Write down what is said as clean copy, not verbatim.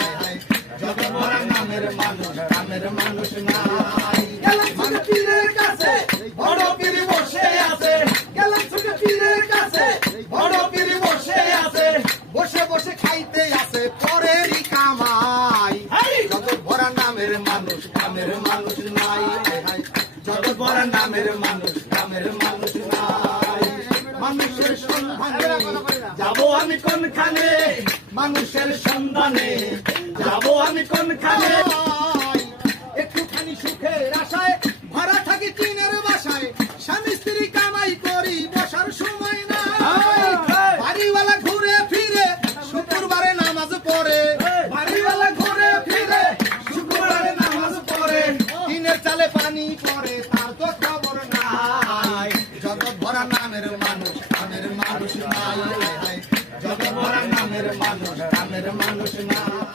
নাই, জগৎ ভরা নামের মানুষ, কামের মানুষ নাই। গেলাম ছুটে পীরের কাছে, বড় পীর বসে আছে। গেলাম ছুটে পীরের কাছে, বড় পীর বসে আছে। বসে বসে খাইতে আছে পরেরই কামাই। জগৎ ভরা নামের মানুষ, কামের মানুষ নাই। জগৎ ভরা নামের মানুষ, কামের মানুষ নাই। মানুষের সন্ধানে যাবো আমি কোনখানে, মানুষের সন্ধানে যাবো আমি কোনখানে। একটুখানি সুখের আশায় ভরা থাকি টিনের বাসায়, স্বামী স্ত্রী কামাই করি বসার সময় না। বাড়িওয়ালা ঘুরে ফিরে শুক্রবারে নামাজ পড়ে, বাড়িওয়ালা ঘুরে ফিরে শুক্রবারে নামাজ পড়ে। টিনের চালে পানি পড়ে তার তো খবর নাই। জগৎ ভরা নামের মানুষ, কামের মানুষ নাই। জগৎ ভরা নামের মানুষ, কামের মানুষ নাই।